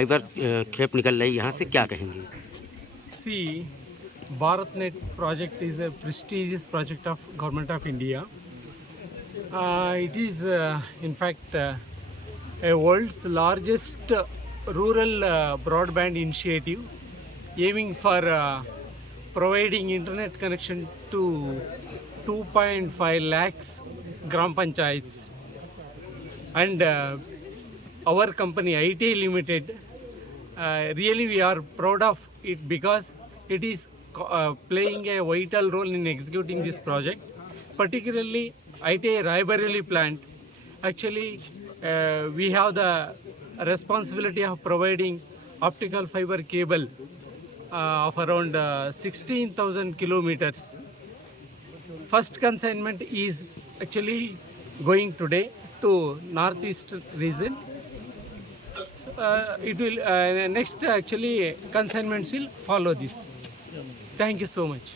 Fibre cap निकल रही यहाँ से, क्या कहेंगे? See, BharatNet project is a prestigious project of Government of India. It is, in fact, a world's largest rural broadband initiative, aiming for providing internet connection to 2.5 lakhs gram panchayats. And our company, IT Limited, really we are proud of it because it is playing a vital role in executing this project. Particularly, ITA Raebareli plant, actually we have the responsibility of providing optical fiber cable of around 16,000 kilometers. First consignment is actually going today to northeast region. It will next actually consignments will follow this. Thank you so much.